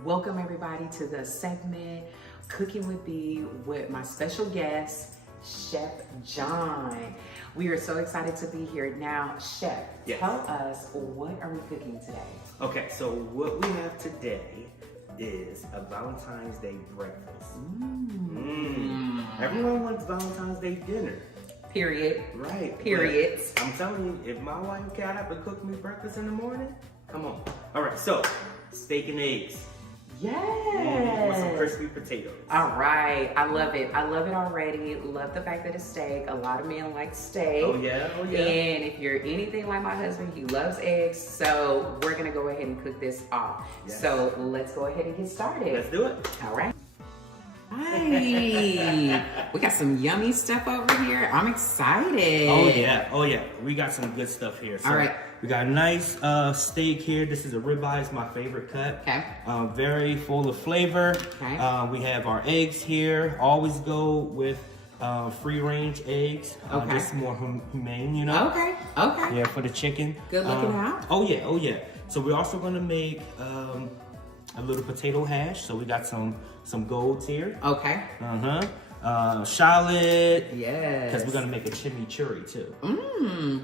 Welcome everybody to the segment Cooking with B with my special guest, Chef John. We are so excited to be here. Now, Chef, Yes. Tell us, what are we cooking today? Okay, so what we have today is a Valentine's Day breakfast. Everyone wants Valentine's Day dinner. Period. Right. Periods. I'm telling you, if my wife can't have to cook me breakfast in the morning, come on. All right, so steak and eggs. Yes. With some crispy potatoes. All right. I love it. I love it already. Love the fact that it's steak. A lot of men like steak. Oh yeah, oh yeah. And if you're anything like my husband, he loves eggs. So we're going to go ahead and cook this off. Yes. So let's go ahead and get started. Let's do it. All right. Hi. We got some yummy stuff over here. I'm excited. Oh yeah, oh yeah. We got some good stuff here. So all right. We got a nice steak here. This is a ribeye, it's my favorite cut. Okay. Very full of flavor. Okay. We have our eggs here. Always go with free range eggs. Okay. This is more humane, you know? Okay. Okay. Yeah, for the chicken. Good looking out. Oh yeah, oh yeah. So we're also gonna make a little potato hash. So we got some golds here. Okay. Shallot. Yes. Because we're gonna make a chimichurri too.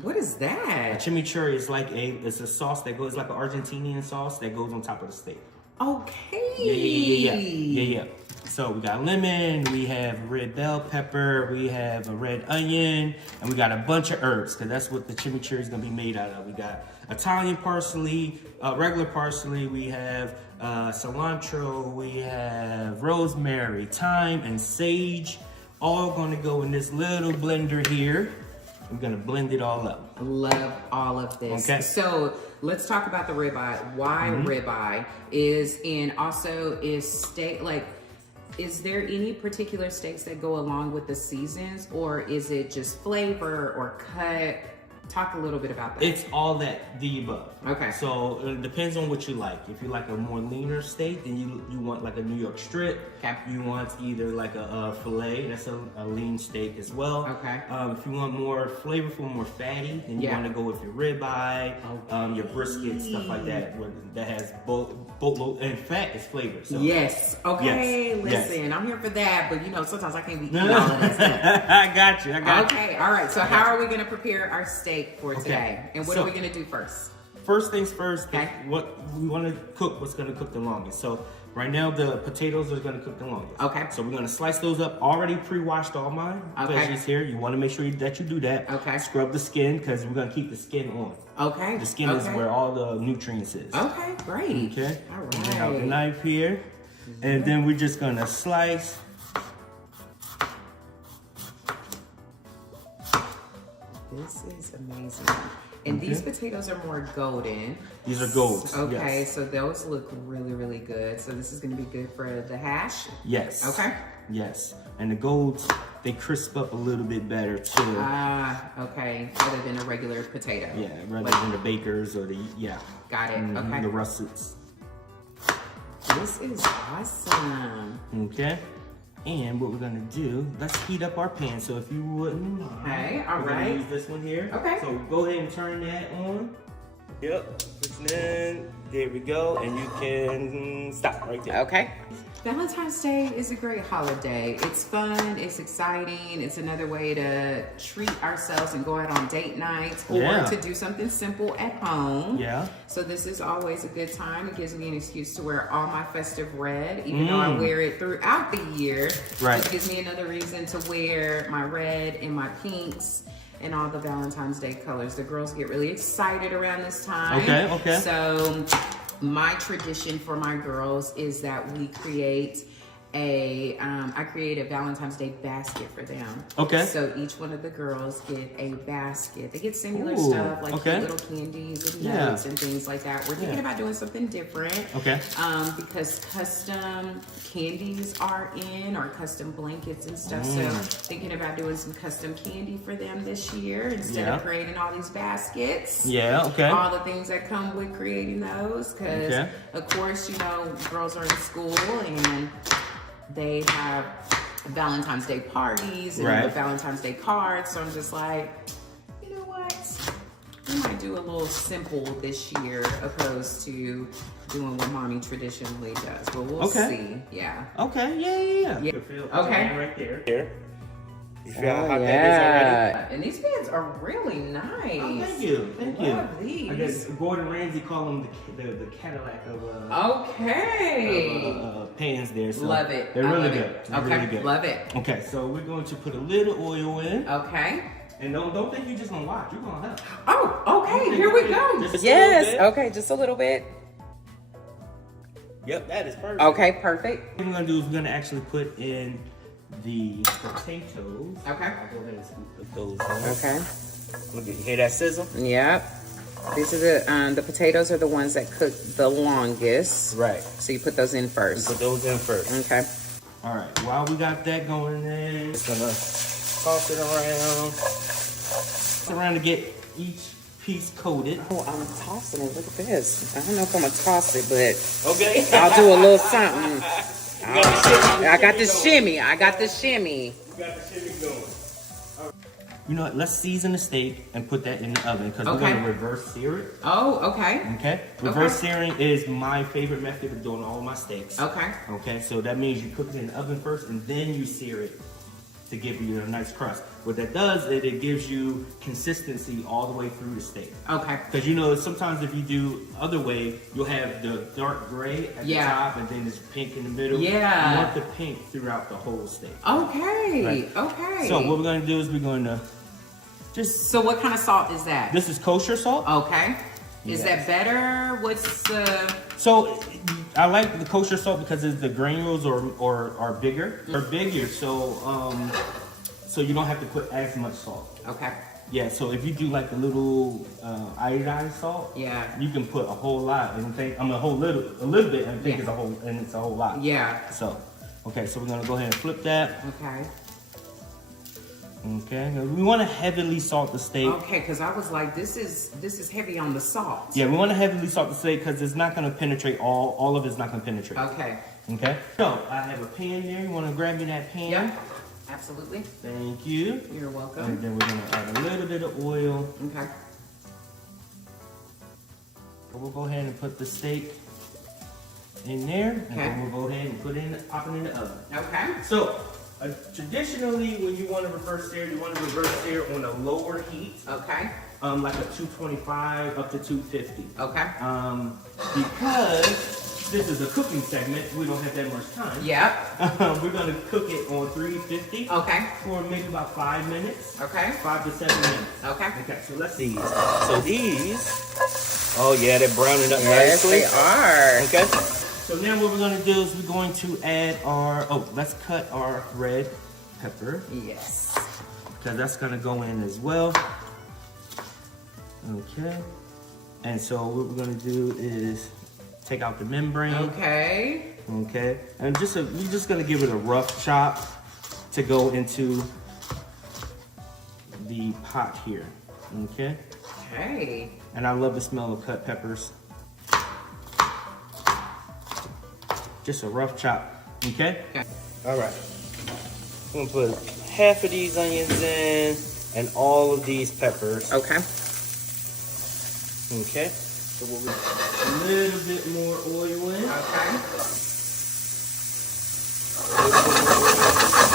What is A that? chimichurri is like it's a sauce that goes, like an Argentinian sauce that goes on top of the steak. Okay. Yeah. So we got lemon, we have red bell pepper, we have a red onion, and we got a bunch of herbs, because that's what the chimichurri is gonna be made out of. We got Italian parsley, regular parsley, we have cilantro, we have rosemary, thyme, and sage, all gonna go in this little blender here. We're gonna blend it all up. Love all of this. Okay. So let's talk about the ribeye. Why ribeye is steak, like, is there any particular steaks that go along with the seasons, or is it just flavor or cut? Talk a little bit about that. It's all that, the above. Okay. So it depends on what you like. If you like a more leaner steak, then you want like a New York strip. Okay. You want either like a filet, that's a lean steak as well. Okay. If you want more flavorful, more fatty, then you want to go with your ribeye, your brisket, stuff like that, that has boatload, and fat is flavor. So. Yes. Okay. Yes. Listen, I'm here for that, but you know, sometimes I can't be eating all of that stuff. I got you. Okay. All right. So how are we going to prepare our steak for today? And what So- are we going to do first? First things first, Okay. what we want to cook, what's going to cook the longest. So right now the potatoes are going to cook the longest. Okay. So we're going to slice those up. Already pre-washed all my veggies here. You want to make sure that you do that. Okay. Scrub the skin, because we're going to keep the skin on. Okay. The skin is where all the nutrients is. Okay, great. Okay. All And then out the right. knife here. And then we're just going to slice. This is amazing. And these potatoes are more golden. These are golds. Okay, Yes. so those look really, really good. So this is gonna be good for the hash. Yes. Okay. Yes. And the golds, they crisp up a little bit better too. Okay, other than a regular potato. Yeah, rather than the bakers or the, Got it, okay. the russets. This is awesome. Okay. And what we're gonna do, let's heat up our pan. So if you wouldn't mind, Okay, all we're gonna right. use this one here. Okay. So go ahead and turn that on. Yep. And then there we go, and you can stop right there. Okay. Valentine's Day is a great holiday. It's fun, it's exciting, it's another way to treat ourselves and go out on date nights or to do something simple at home. Yeah. So this is always a good time. It gives me an excuse to wear all my festive red, even though I wear it throughout the year. Right. It gives me another reason to wear my red and my pinks and all the Valentine's Day colors. The girls get really excited around this time. Okay. So my tradition for my girls is that we create I create a Valentine's Day basket for them. Okay. So each one of the girls get a basket. They get similar stuff like cute little candies and notes and things like that. We're thinking about doing something different. Okay. Because custom candies are in, or custom blankets and stuff. So thinking about doing some custom candy for them this year instead of creating all these baskets. Yeah, okay. All the things that come with creating those. Because of course, you know, girls are in school and they have Valentine's Day parties and Valentine's Day cards. So I'm just like, you know what? we might do a little simple this year opposed to doing what mommy traditionally does. But we'll see. Yeah. Okay. Yeah. Okay. Right there. Here. You feel how hot that is already? And these pants are really nice. Oh, thank you. Thank you. Love these. I guess Gordon Ramsay call them the Cadillac of pans there. So love it. They're really good. They're Okay. really good. Love it. Okay, so we're going to put a little oil in. Okay. And don't think you're just gonna watch. You're gonna help. Oh, okay. Here we go. Yes. Okay, just a little bit. Yep, that is perfect. Okay, perfect. What we're gonna do is we're gonna actually put in the potatoes. Okay. I'll go ahead and put those in. Okay. Look at you hear that sizzle? Yep. These are the potatoes are the ones that cook the longest. Right. So you put those in first. Put those in first. Okay. All right. While we got that going in, just gonna toss it around. Around to get each piece coated. Oh, I'm tossing it. Look at this. I don't know if I'm gonna toss it, but Okay. I'll do a little something. I got the shimmy. I got the shimmy. You got the shimmy going. You know what? Let's season the steak and put that in the oven because we're gonna reverse sear it. Oh, okay. Okay. Reverse searing is my favorite method of doing all my steaks. Okay. Okay. So that means you cook it in the oven first and then you sear it to give you a nice crust. What that does is it gives you consistency all the way through the steak. Okay. Because you know sometimes if you do other way, you'll have the dark gray at the top and then it's pink in the middle. Yeah. You want the pink throughout the whole steak. Okay. Right. Okay. So what we're gonna do is we're going to just. So what kind of salt is that? This is kosher salt. Okay. Is Yes. that better? What's So I like the kosher salt because the granules are bigger. They're bigger, so you don't have to put as much salt. Okay. Yeah, so if you do like the little iodine salt, you can put a whole lot and think a little bit and think it's a whole lot. Yeah. So, okay, so we're gonna go ahead and flip that. Okay. Okay, we want to heavily salt the steak. Okay, because I was like, this is heavy on the salt. Yeah, we want to heavily salt the steak because it's not gonna penetrate all of it's not gonna penetrate. Okay. Okay. So I have a pan there. You want to grab me that pan? Yeah. Absolutely. Thank you. You're welcome. And then we're gonna add a little bit of oil. Okay. We'll go ahead and put the steak in there, and Okay. then we'll go ahead and pop it in the oven. Okay. So traditionally, when you want to reverse sear, you want to reverse sear on a lower heat. Okay. Like a 225 up to 250. Okay. Because this is a cooking segment, we don't have that much time. Yep. We're gonna cook it on 350. Okay. For maybe about 5 minutes. Okay. 5 to 7 minutes. Okay. Okay, so let's see. So these, oh yeah, they're browning up Yes, nicely. they are. Okay. So now what we're gonna do is we're going to add let's cut our red pepper. Yes. Because that's gonna go in as well. Okay. And so what we're gonna do is take out the membrane. Okay. Okay. And we're just gonna give it a rough chop to go into the pot here. Okay. Okay. And I love the smell of cut peppers. Just a rough chop. Okay? Okay. All right. I'm gonna put half of these onions in and all of these peppers. Okay. Okay. So we'll put a little bit more oil in. Okay.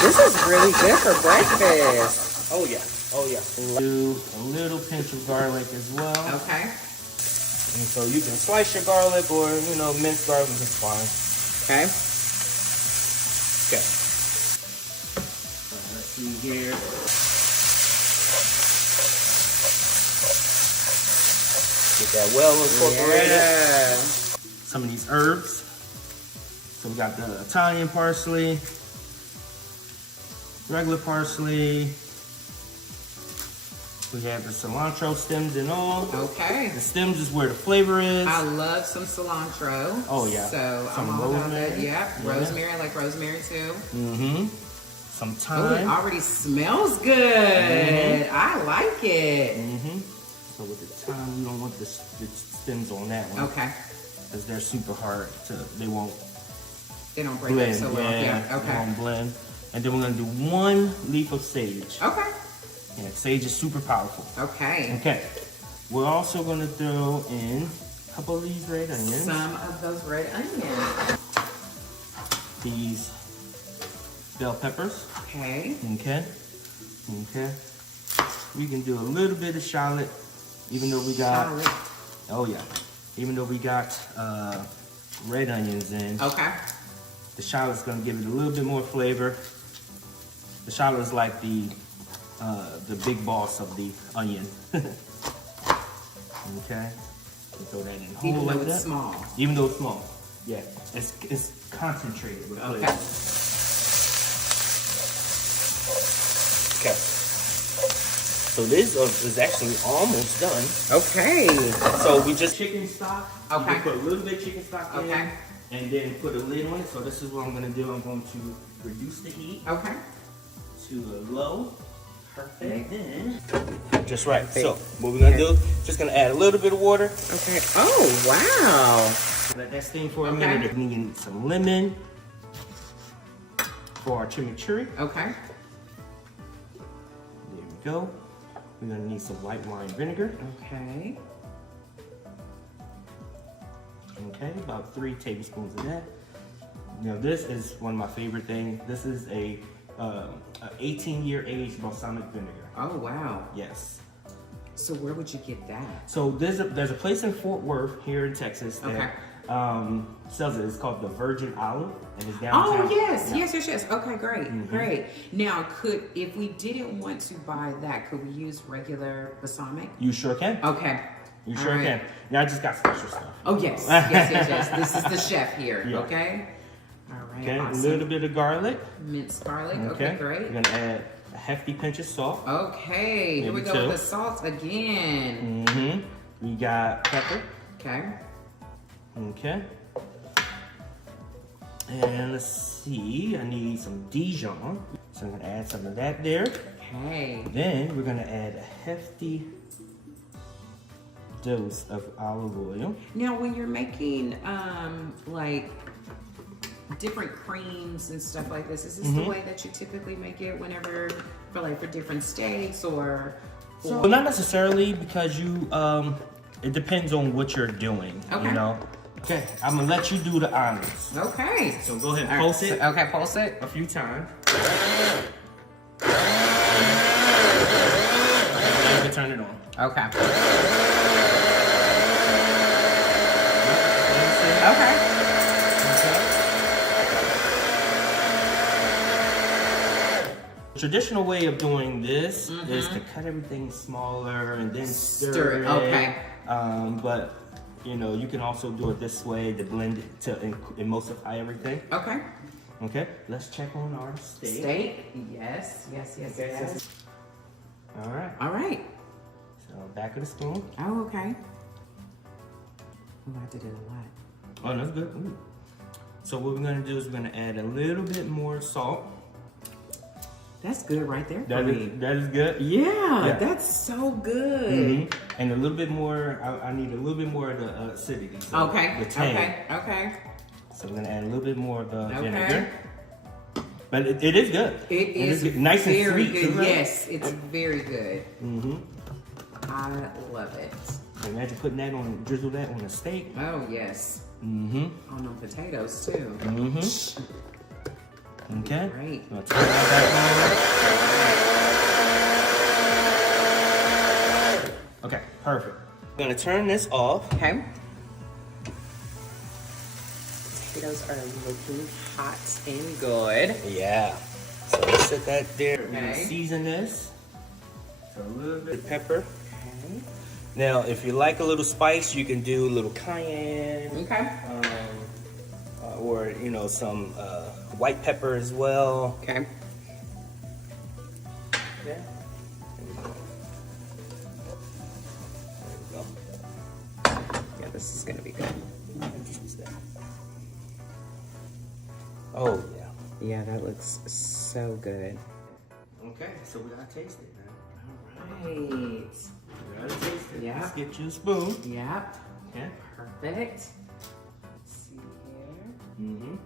This is really good for breakfast. Oh yeah. Oh yeah. Do a little pinch of garlic as well. Okay. And so you can slice your garlic or minced garlic is fine. Okay. Okay. Let's see here. Get that well incorporated. Yeah. Some of these herbs. So we got the Italian parsley, regular parsley. We have the cilantro stems and all. Okay. The stems is where the flavor is. I love some cilantro. Oh yeah. So some I'm all about that. rosemary. Yep. Yeah. Rosemary, I like rosemary too. Mm-hmm. Some Oh, it thyme. already smells good. I like it. Mm-hmm. So with the thyme, we don't want the stems on that one. Okay. Because they're super hard they won't They don't break blend. up so well. Yeah. They Okay. won't blend. And then we're gonna do 1 leaf of sage. Okay. Yeah, sage is super powerful. Okay. Okay. We're also gonna throw in a couple of these red onions. Some of those red onions. These bell peppers. Okay. Okay. Okay. We can do a little bit of shallot, even though we got. Shallot. Oh yeah. Even though we got red onions in. Okay. The shallot's gonna give it a little bit more flavor. The shallot is like the big boss of the onion. Okay. Throw that in whole Even like though it's that. small. Even though it's small. Yeah. It's concentrated with flavor. Okay. Okay. So this is actually almost done. Okay. So we just chicken stock. Okay. You can put a little bit of chicken stock in. Okay. And then put a lid on it. So this is what I'm gonna do. I'm going to reduce the heat Okay. to a low. Perfect. Then just right. Perfect. So what we're gonna do? Just gonna add a little bit of water. Okay. Oh, wow. Let that steam for a Okay. minute. We need some lemon for our chimichurri. Okay. There we go. We're gonna need some white wine vinegar. Okay. Okay, about 3 tablespoons of that. Now this is one of my favorite things. This is a 18-year aged balsamic vinegar. Oh, wow. Yes. So where would you get that? So there's a place in Fort Worth here in Texas that sells it. It's called the Virgin Olive, and it's downtown. Oh, yes. Yeah. Yes. Okay, great. Great. Now, if we didn't want to buy that, could we use regular balsamic? You sure can. Okay. You All sure right. can. Now I just got special stuff. Oh, yes. Yes. This is the chef here. Yeah. Okay. All right. Okay, Awesome. a little bit of garlic. Minced garlic. Okay, great. We're gonna add a hefty pinch of salt. Okay. Here we Maybe go 2. with the salt again. Mm-hmm. We got pepper. Okay. Okay. And let's see, I need some Dijon. So I'm gonna add some of that there. Okay. Then we're gonna add a hefty dose of olive oil. Now, when you're making like different creams and stuff like this, is this the way that you typically make it whenever for different steaks or? Well, not necessarily, because you it depends on what you're doing. Okay. You know. Okay, I'm gonna let you do the honors. Okay. So go ahead and All right, pulse it. Okay, pulse it. A few times. And turn it on. Okay. Okay. Okay. The traditional way of doing this is to cut everything smaller and then stir it. Okay. But you know, you can also do it this way to blend it to emulsify everything. Okay. Okay, let's check on our steak. Steak. Yes. Okay. All right. All right. So back of the spoon. Oh, okay. Oh, I did it a lot. Oh, that's good. Ooh. So what we're gonna do is we're gonna add a little bit more salt. That's good right there. That is good. Yeah, that's so good. And a little bit more. I need a little bit more of the acidity. So Okay. The tang. Okay. So we're gonna add a little bit more of the vinegar. But it is good. It is good. Nice and very sweet. good. Right? Yes, it's very good. I love it. Imagine putting that on, drizzle that on a steak. Oh yes. On them potatoes too. Okay. Great. So I'll turn that back on. Okay, perfect. I'm gonna turn this off. Okay. Potatoes are looking hot and good. Yeah. So let's set that there. We're gonna Okay. season this. So a little bit of pepper. Okay. Now, if you like a little spice, you can do a little cayenne. Okay. Or, you know, some white pepper as well. Okay. Yeah. There we go. There we go. Yeah, this is gonna be good. Oh, yeah. Yeah, that looks so good. Okay, so we gotta taste it now. All right. We gotta taste it. Yeah. Let's get you a spoon. Yep. Okay. Perfect. Let's see here.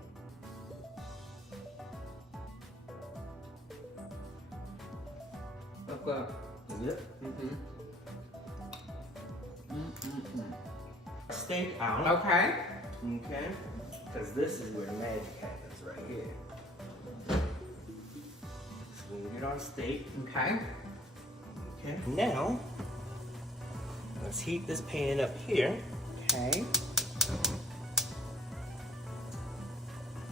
Okay. Is it? Steak out. Okay. Okay. Because this is where the magic happens right here. So we get our steak. Okay. Okay. Now, let's heat this pan up here. Okay.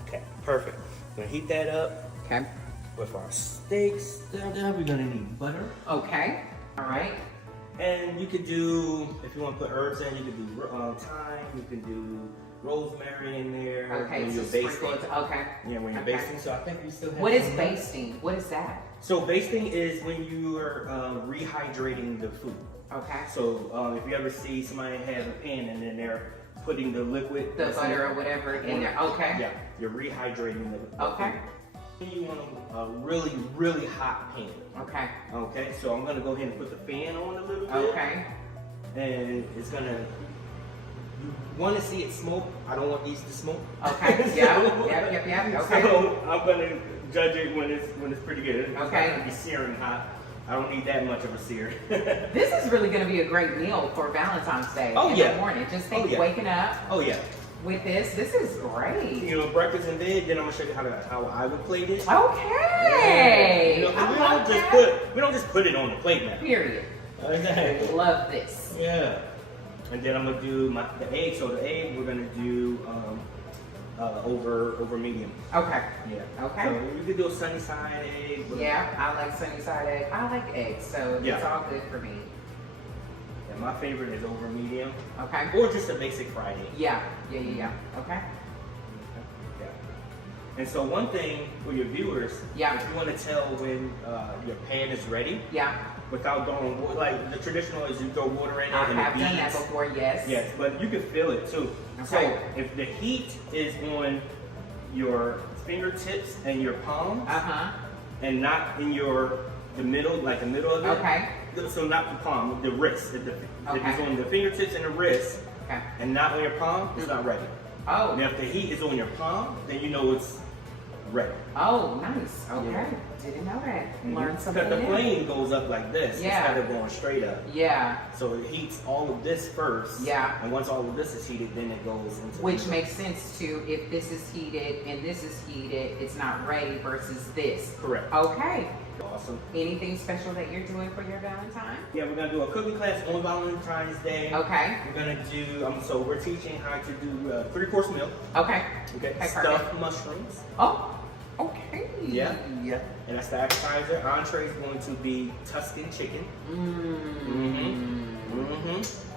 Okay, perfect. We're gonna heat that up. Okay. With our steaks down there, we're gonna need butter. Okay. All right. And you could do, if you want to put herbs in, you could do thyme, you can do rosemary in there. Okay, when so you're basting. sprinkle it. Okay. Yeah, when you're Okay. basting. So I think we still have. What is some basting? What is that? So basting is when you are rehydrating the food. Okay. So if you ever see somebody have a pan and then they're putting the liquid, The butter or whatever in there. Okay. Yeah, you're rehydrating the Okay. food. You want a really, really hot pan. Okay. Okay, so I'm gonna go ahead and put the fan on a little bit. Okay. And it's gonna, you want to see it smoke. I don't want these to smoke. Okay. Yeah. Yep. Okay. So I'm gonna judge it when it's pretty good. It's not Okay. gonna be searing hot. I don't need that much of a sear. This is really going to be a great meal for Valentine's Day Oh, in yeah. the morning. Just think, Oh, yeah. waking up Oh yeah. with this. This is great. You know, breakfast in bed. Then I'm gonna show you how I would plate it. Okay. You know, I we love don't just that. we don't just put it on the plate now. Period. Exactly. Love this. Yeah. And then I'm gonna do the egg. So the egg we're gonna do over medium. Okay. Yeah. Okay. So you could do a sunny side egg. But Yeah, I like sunny side egg. I like eggs, so Yeah. it's all good for me. And my favorite is over medium, Okay. or just a basic fried egg. Yeah. Okay. Yeah. And so one thing for your viewers, Yeah. if you want to tell when your pan is ready, Yeah. without throwing water, like the traditional is you throw water in it I and have it done that beads. before, yes. Yes, but you can feel it too. Okay. So if the heat is on your fingertips and your palms, Uh-huh. and not in the middle, like the middle of it. Okay. So not the palm, the wrist. If Okay. it's on the fingertips and the wrist, Okay. and not on your palm, it's not ready. Oh. Now if the heat is on your palm, then you know it's ready. Oh, nice. Okay. Yeah. Didn't know that. Learned something Because the new. flame goes up like this Yeah. instead of going straight up. Yeah. So it heats all of this first. Yeah. And once all of this is heated, then it goes into Which the makes sense too. If this is heated and this is heated, it's not ready versus this. Correct. Okay. Awesome. Anything special that you're doing for your Valentine? Yeah, we're gonna do a cooking class on Valentine's Day. Okay. We're gonna do so we're teaching how to do 3-course meal. Okay. Okay. Okay, Stuffed perfect. mushrooms. Oh. Okay. Yeah. And that's the appetizer. Entree is going to be Tuscan chicken.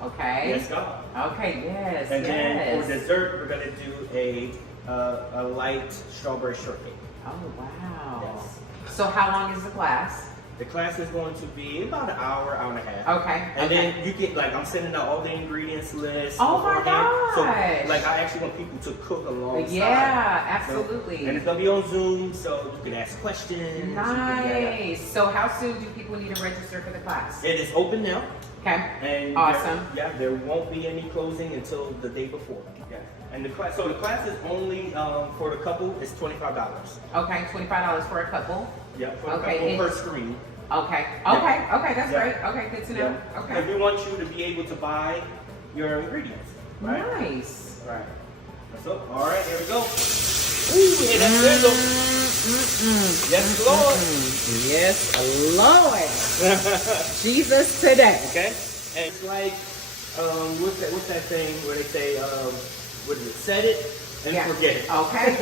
Okay. Yes, go. Okay. Yes. And then yes. for dessert, we're gonna do a light strawberry shortcake. Oh wow. Yes. So how long is the class? The class is going to be about an hour, hour and a half. Okay. And okay. then you get I'm sending out all the ingredients list. Oh my beforehand. So gosh. I actually want people to cook alongside. Yeah, absolutely. So, and it's gonna be on Zoom, so you can ask questions. Nice. So how soon do people need to register for the class? It is open now. Okay. And Awesome. there won't be any closing until the day before. Yeah. And the class is only for the couple. It's $25. Okay, $25 for a couple. Yeah, for Okay, the couple per screen. Okay. Yeah. Okay, that's Yeah. great. Okay, good to know. Yeah. Okay. Because we want you to be able to buy your ingredients. Right. Nice. Right. So, all right, here we go. Ooh, yeah, that's sizzle. Yes, Lord. Yes, Lord. Jesus today. Okay. And it's like, what's that thing where they say, what is it? Set it and Yeah. forget it. Okay.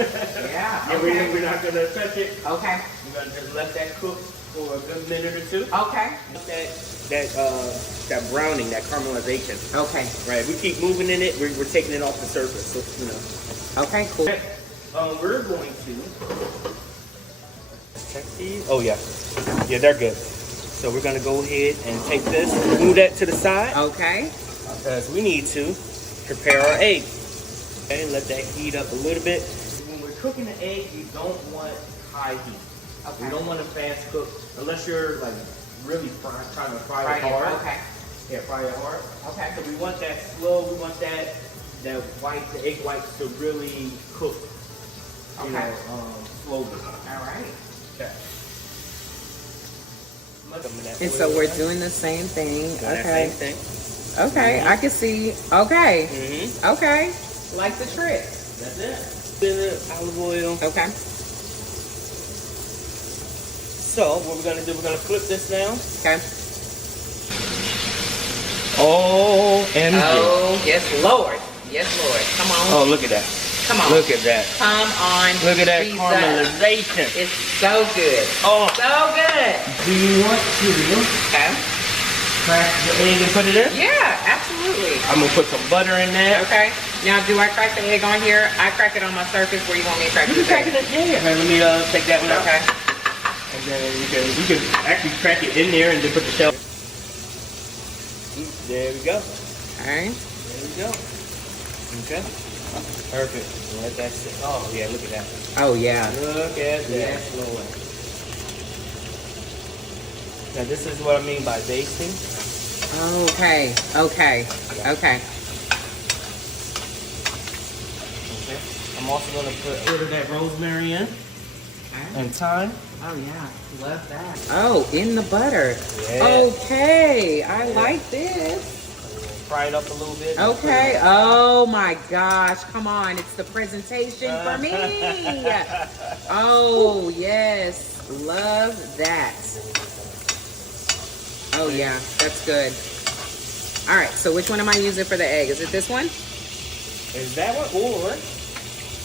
Yeah. And Okay. we're not gonna touch it. Okay. We're gonna just let that cook for a good minute or two. Okay. That browning, that caramelization. Okay. Right. We keep moving in it. We're taking it off the surface. So, you know. Okay, cool. We're going to check these. Oh yeah, they're good. So we're gonna go ahead and take this, move that to the side, Okay. because we need to prepare our egg. Okay, let that heat up a little bit. When we're cooking the egg, you don't want high heat. Okay. You don't want to fast cook unless you're like really trying to fry it hard. Okay. Yeah, fry it hard. Okay. So we want that slow. We want the egg whites to really cook. You Okay. know, slowly. All right. Okay. And so we're doing the same thing. Doing that Okay. same thing. Okay, I can see. Okay. Mm-hmm. Okay. Like the trick. That's it. Bit of olive oil. Okay. So what we're gonna do? We're gonna flip this now. Okay. OMG. Oh, yes, Lord. Yes, Lord. Come on. Oh, look at that. Come on. Look at that. Come on. Look at that Jesus. caramelization. It's so good. Oh. So good. Do you want to Okay. crack the egg and put it in? Yeah, absolutely. I'm gonna put some butter in there. Okay. Now, do I crack the egg on here? I crack it on my surface. Where you want me to crack You the can egg? crack it in there. Let me take that one out. Okay. And then you can actually crack it in there and then put the shell. There we go. All right. There we go. Okay. Perfect. Let that sit. Oh yeah, look at that. Oh yeah. Look at that. Yes, Lord. Now this is what I mean by basting. Okay. Okay. Yeah. Okay. Okay. I'm also gonna put a little of that rosemary in and thyme. Oh yeah, love that. Oh, in the butter. Yeah. Okay, I like this. Fry it up a little bit. Okay. Oh my gosh, come on, it's the presentation for me. Oh yes, love that. Oh yeah, that's good. All right, so which one am I using for the egg? Is it this one? Is that one? Or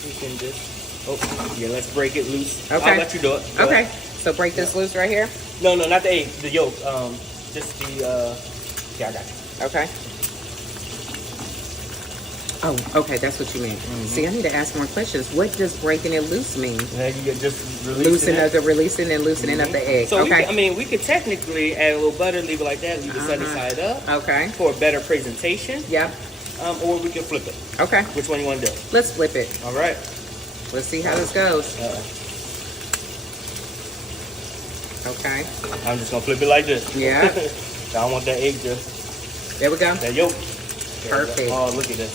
you can just. Oh, yeah, let's break it loose. Okay. I'll let you do it. Go Okay, ahead. so break this loose right here. No, not the egg, the yolk. Just the, yeah, I got you. Okay. Oh, okay, that's what you mean. See, I need to ask more questions. What does breaking it loose mean? And then you can just Loosening and loosening up the egg. So Okay. we could technically add a little butter, leave it like that, leave it sunny side up Okay. for a better presentation. Yep. Or we can flip it. Okay. Which one you want to do? Let's flip it. All right. Let's see how this goes. Okay. I'm just gonna flip it like this. Yeah. I don't want that egg to. There we go. That yolk. Perfect. Oh, look at this.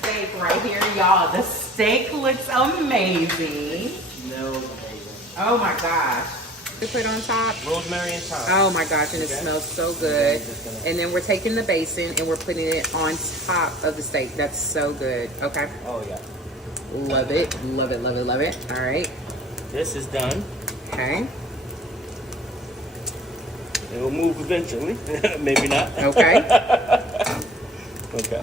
Steak right here, y'all. The steak looks amazing. No. Oh my gosh. To put on top. Rosemary and thyme. Oh my gosh, and it smells so good. And then we're taking the basin and we're putting it on top of the steak. That's so good. Okay. Oh yeah. Love it. Love it. Love it. Love it. All right. This is done. Okay. It will move eventually. Maybe not. Okay. Okay.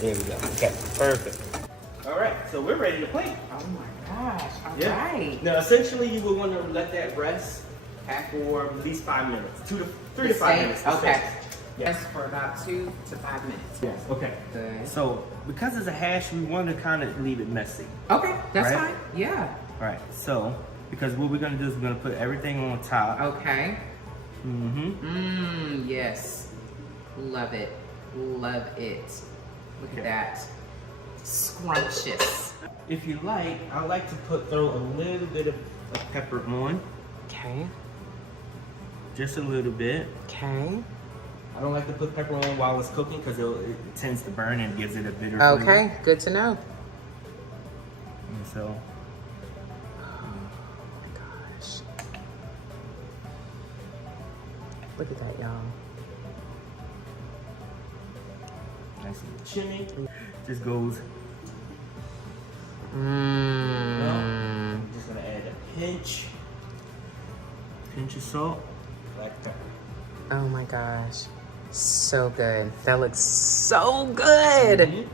There we go. Okay, perfect. All right, so we're ready to plate. Oh my gosh. All Yeah. right. Now, essentially, you will want to let that rest for at least 5 minutes, 3 to 5 minutes. Okay. Yes. Yes, for about 2 to 5 minutes. Yes. Okay. Good. So, because it's a hash, we want to kind of leave it messy. Okay, that's Right? fine. Yeah. All right. So, because what we're gonna do is we're gonna put everything on top. Okay. Mm-hmm. Yes. Love it. Love it. Look at that. Scrumptious. If you like, I like to throw a little bit of pepper on, Okay. just a little bit. Okay. I don't like to put pepper on while it's cooking because it tends to burn and gives it a bitter flavor. Okay, good to know. And so, Gosh. Look at that, y'all. nice little chimney. Just goes. Mmm. I'm just gonna add a pinch of salt, black pepper. Oh my gosh. So good. That looks so good. Mhm.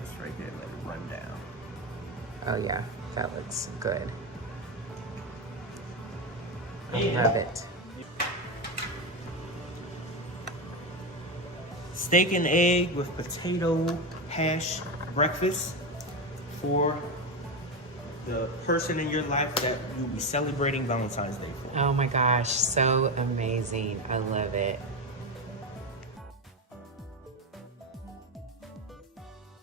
Just right there, let it run down. Oh yeah, that looks good. I Yeah. love it. Steak and egg with potato hash breakfast for the person in your life that you'll be celebrating Valentine's Day for. Oh my gosh, so amazing. I love it.